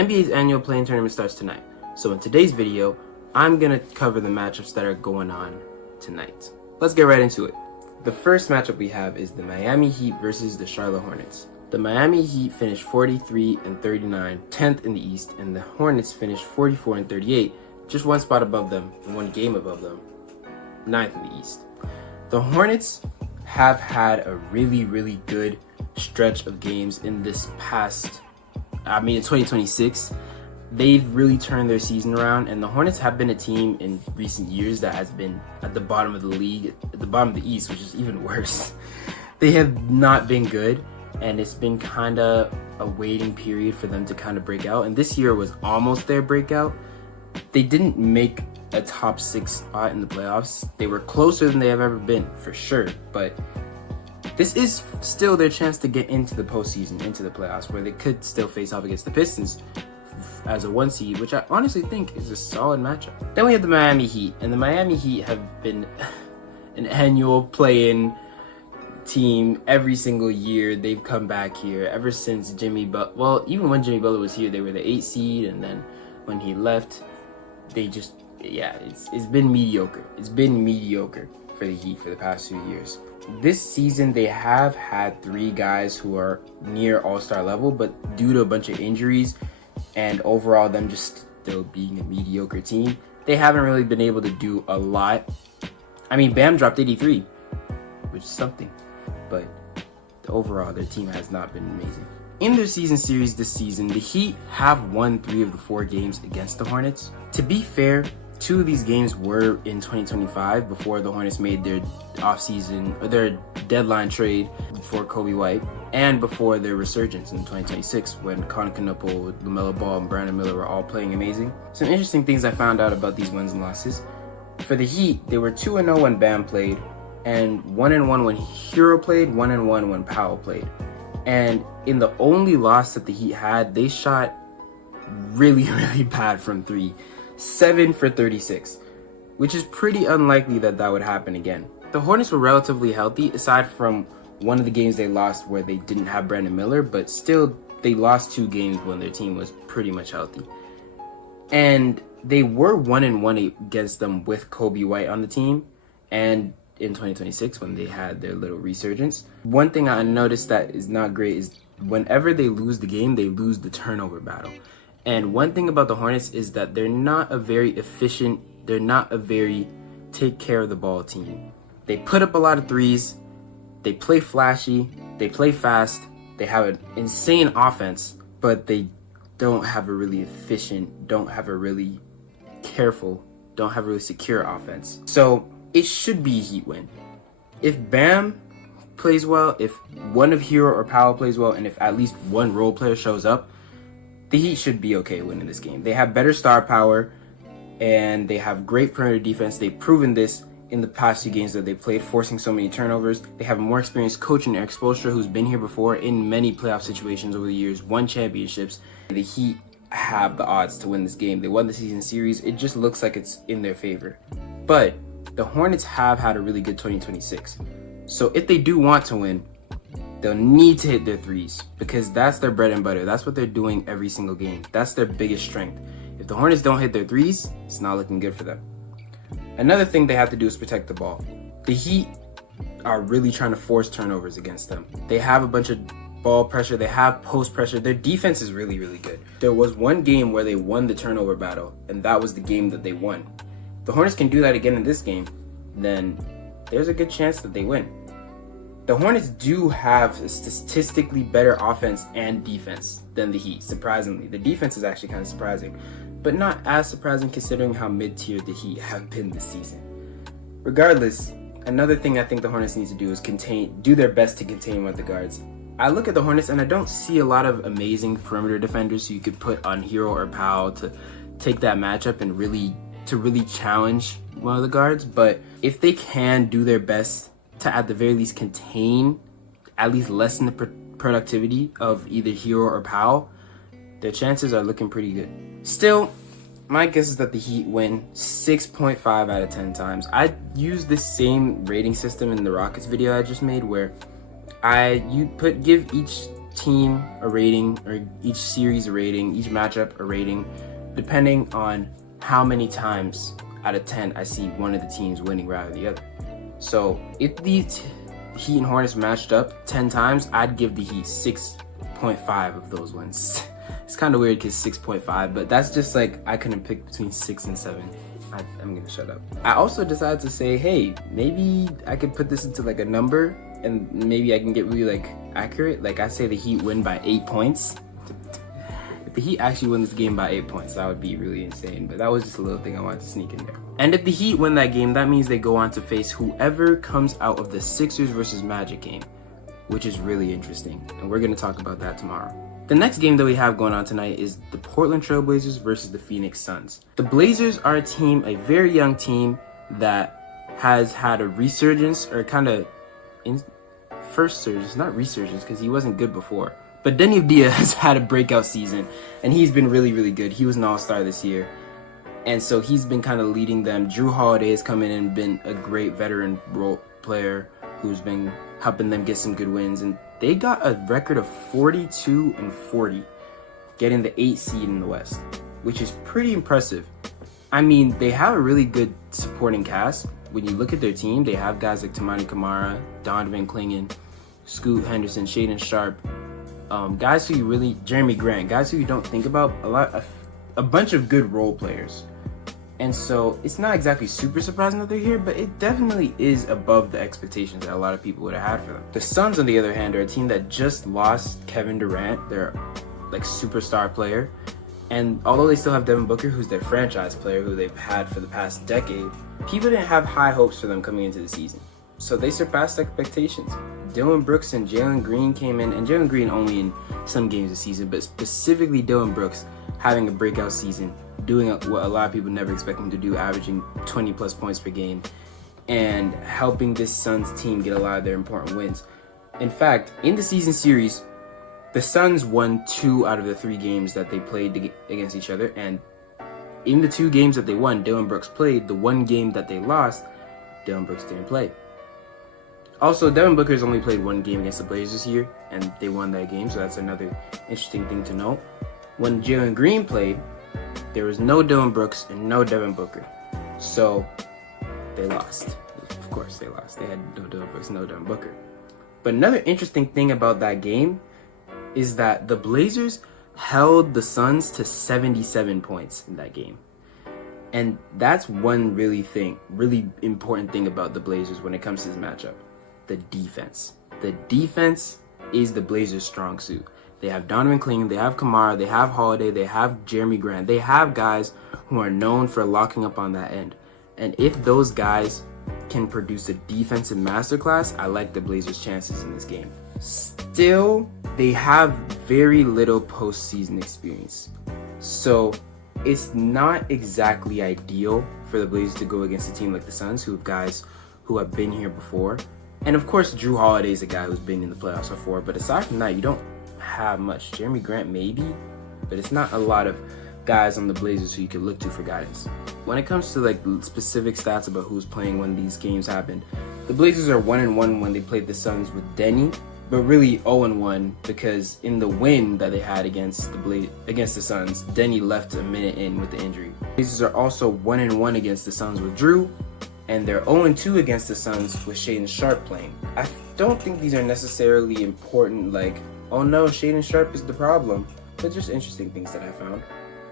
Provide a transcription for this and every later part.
NBA's annual play-in tournament starts tonight. So in today's video, I'm going to cover the matchups that are going on tonight. Let's get right into it. The first matchup we have is the Miami Heat versus the Charlotte Hornets. The Miami Heat finished 43-39, 10th in the East, and the Hornets finished 44-38, just one spot above them and one game above them, 9th in the East. The Hornets have had a really good stretch of games in this past, in 2026. They've really turned their season around, and the Hornets have been a team in recent years that has been at the bottom of the league, at the bottom of the East, which is even worse. They have not been good, and it's been kind of a waiting period for them to kind of break out, and this year was almost their breakout. They didn't make a top 6 spot in the playoffs. They were closer than they have ever been, for sure, but this is still their chance to get into the postseason, into the playoffs, where they could still face off against the Pistons as a 1 seed, which I honestly think is a solid matchup. Then we have the Miami Heat, and the Miami Heat have been an annual play-in team every single year. They've come back here ever since Jimmy Butler. Well, even when Jimmy Butler was here, they were the 8 seed, and then when he left, they just, it's been mediocre. It's been mediocre for the Heat for the past few years. This season, they have had 3 guys who are near all-star level, but due to a bunch of injuries and overall them just still being a mediocre team, they haven't really been able to do a lot. Bam dropped 83, which is something, but overall their team has not been amazing. In their season series this season, the Heat have won 3 of the 4 games against the Hornets. To be fair, 2 of these games were in 2025 before the Hornets made their their deadline trade for Kobe White, and before their resurgence in 2026 when Konechukwu, LaMelo Ball, and Brandon Miller were all playing amazing. Some interesting things I found out about these wins and losses. For the Heat, they were 2-0 when Bam played, and 1-1 when Hero played, 1-1 when Powell played. And in the only loss that the Heat had, they shot really bad from 3. 7 for 36, which is pretty unlikely that would happen again. The Hornets were relatively healthy, aside from one of the games they lost where they didn't have Brandon Miller, but still they lost 2 games when their team was pretty much healthy. And they were 1-1 against them with Kobe White on the team, and in 2026 when they had their little resurgence. One thing I noticed that is not great is whenever they lose the game, they lose the turnover battle. And one thing about the Hornets is that they're not a very efficient, they're not a very take care of the ball team. They put up a lot of threes, they play flashy, they play fast, they have an insane offense, but they don't have a really efficient, don't have a really careful, don't have a really secure offense. So it should be a Heat win. If Bam plays well, if one of Hero or Powell plays well, and if at least one role player shows up, the Heat should be okay winning this game. They have better star power, and they have great perimeter defense. They've proven this in the past 2 games that they played, forcing so many turnovers. They have a more experienced coach in Eric Spoelstra, who's been here before in many playoff situations over the years, won championships. The Heat have the odds to win this game. They won the season series. It just looks like it's in their favor. But the Hornets have had a really good 2026. So if they do want to win, they'll need to hit their threes, because that's their bread and butter. That's what they're doing every single game. That's their biggest strength. If the Hornets don't hit their threes, it's not looking good for them. Another thing they have to do is protect the ball. The Heat are really trying to force turnovers against them. They have a bunch of ball pressure. They have post pressure. Their defense is really good. There was one game where they won the turnover battle, and that was the game that they won. If the Hornets can do that again in this game, then there's a good chance that they win. The Hornets do have a statistically better offense and defense than the Heat, surprisingly. The defense is actually kind of surprising, but not as surprising considering how mid-tier the Heat have been this season. Regardless, another thing I think the Hornets need to do is do their best to contain one of the guards. I look at the Hornets and I don't see a lot of amazing perimeter defenders who you could put on Hero or Powell to take that matchup and really challenge one of the guards, but if they can do their best to at the very least contain, at least lessen the productivity of either Hero or Powell, their chances are looking pretty good. Still, my guess is that the Heat win 6.5 out of 10 times. I used this same rating system in the Rockets video I just made, where give each team a rating, or each series a rating, each matchup a rating, depending on how many times out of 10 I see one of the teams winning rather than the other. So if the Heat and Hornets matched up 10 times, I'd give the Heat 6.5 of those wins. It's kind of weird because 6.5, but that's just like I couldn't pick between 6 and 7. I'm gonna shut up. I also decided to say, hey, maybe I could put this into like a number and maybe I can get really like accurate. Like I say the Heat win by 8 points. If the Heat actually win this game by 8 points, that would be really insane. But that was just a little thing I wanted to sneak in there. And if the Heat win that game, that means they go on to face whoever comes out of the Sixers versus Magic game, which is really interesting. And we're gonna talk about that tomorrow. The next game that we have going on tonight is the Portland Trail Blazers versus the Phoenix Suns. The Blazers are a team, a very young team that has had a resurgence, or kind of first surge, not resurgence because he wasn't good before. But Denny Avdia has had a breakout season and he's been really, really good. He was an all-star this year. And so he's been kind of leading them. Drew Holiday has come in and been a great veteran role player who's been helping them get some good wins. And they got a record of 42-40, getting the 8th seed in the West, which is pretty impressive. I mean, they have a really good supporting cast. When you look at their team, they have guys like Tamani Kamara, Donovan Clingan, Scoot Henderson, Shaden Sharp, guys who you really, Jeremy Grant, guys who you don't think about, a bunch of good role players. And so it's not exactly super surprising that they're here, but it definitely is above the expectations that a lot of people would have had for them. The Suns, on the other hand, are a team that just lost Kevin Durant, their like superstar player. And although they still have Devin Booker, who's their franchise player, who they've had for the past decade, people didn't have high hopes for them coming into the season. So they surpassed expectations. Dillon Brooks and Jalen Green came in, and Jalen Green only in some games this season, but specifically Dillon Brooks having a breakout season, doing what a lot of people never expect him to do, averaging 20 plus points per game, and helping this Suns team get a lot of their important wins. In fact, in the season series, the Suns won 2 out of the 3 games that they played against each other, and in the 2 games that they won, Dillon Brooks played. The 1 game that they lost, Dillon Brooks didn't play. Also, Devin Booker's only played 1 game against the Blazers this year, and they won that game, so that's another interesting thing to note. When Jalen Green played, there was no Dillon Brooks and no Devin Booker, so they lost. Of course they lost. They had no Dillon Brooks, no Devin Booker. But another interesting thing about that game is that the Blazers held the Suns to 77 points in that game. And that's one really important thing about the Blazers when it comes to this matchup. The defense. The defense is the Blazers' strong suit. They have Donovan Clingan, they have Kamara, they have Holiday, they have Jeremy Grant. They have guys who are known for locking up on that end. And if those guys can produce a defensive masterclass, I like the Blazers' chances in this game. Still, they have very little postseason experience. So it's not exactly ideal for the Blazers to go against a team like the Suns, who have guys who have been here before. And of course, Drew Holiday is a guy who's been in the playoffs before, but aside from that, you don't have much. Jeremy Grant maybe, but it's not a lot of guys on the Blazers who you can look to for guidance. When it comes to like specific stats about who's playing when these games happened, the Blazers are 1-1 when they played the Suns with Denny, but really 0-1 because in the win that they had against the Suns, Denny left a minute in with the injury. The Blazers are also 1-1 against the Suns with Drew, and they're 0-2 against the Suns with Shaden Sharp playing. I don't think these are necessarily important, like, oh no, Shaden Sharp is the problem, but just interesting things that I found.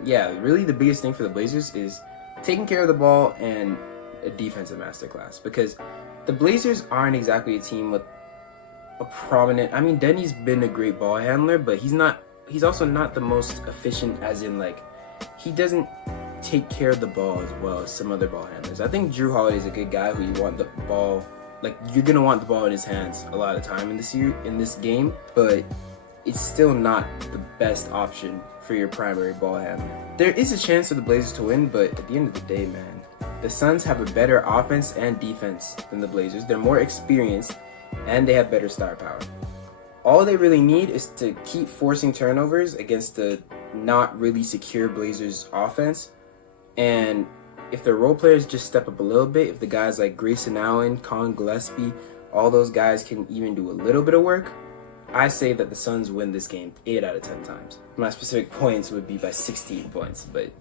Yeah, really the biggest thing for the Blazers is taking care of the ball and a defensive masterclass, because the Blazers aren't exactly a team with a prominent, I mean, Denny's been a great ball handler, but he's also not the most efficient, as in like, he doesn't take care of the ball as well as some other ball handlers. I think Drew Holiday is a good guy who you want the ball, like you're gonna want the ball in his hands a lot of time in this game, but it's still not the best option for your primary ball handler. There is a chance for the Blazers to win, but at the end of the day, man, the Suns have a better offense and defense than the Blazers. They're more experienced and they have better star power. All they really need is to keep forcing turnovers against the not really secure Blazers offense. And if the role players just step up a little bit, if the guys like Grayson Allen, Colin Gillespie, all those guys can even do a little bit of work, I say that the Suns win this game 8 out of 10 times. My specific points would be by 16 points, but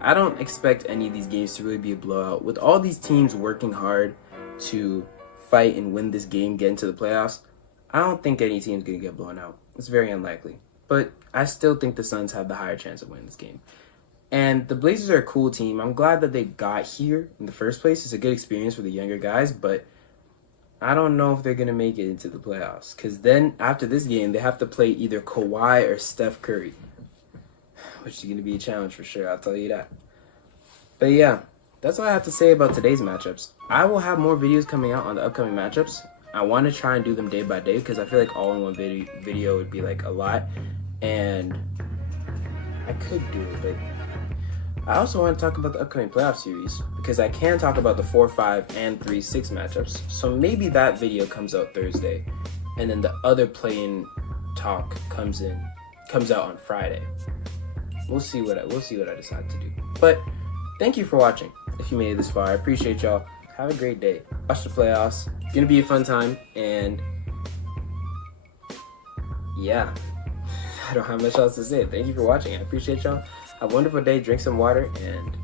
I don't expect any of these games to really be a blowout. With all these teams working hard to fight and win this game, get into the playoffs, I don't think any team's going to get blown out. It's very unlikely. But I still think the Suns have the higher chance of winning this game. And the Blazers are a cool team. I'm glad that they got here in the first place. It's a good experience for the younger guys, but I don't know if they're going to make it into the playoffs. Because then, after this game, they have to play either Kawhi or Steph Curry, which is going to be a challenge for sure, I'll tell you that. But yeah, that's all I have to say about today's matchups. I will have more videos coming out on the upcoming matchups. I want to try and do them day by day because I feel like all in one video would be like a lot. And I could do it, but I also want to talk about the upcoming playoff series because I can talk about the 4-5 and 3-6 matchups. So maybe that video comes out Thursday, and then the other play-in talk comes out on Friday. We'll see what I decide to do. But thank you for watching. If you made it this far, I appreciate y'all. Have a great day. Watch the playoffs. It's gonna be a fun time, and yeah, I don't have much else to say. Thank you for watching. I appreciate y'all. Have a wonderful day. Drink some water and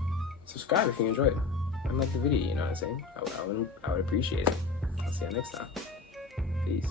subscribe if you enjoyed. And like the video, you know what I'm saying? I would appreciate it. I'll see you next time. Peace.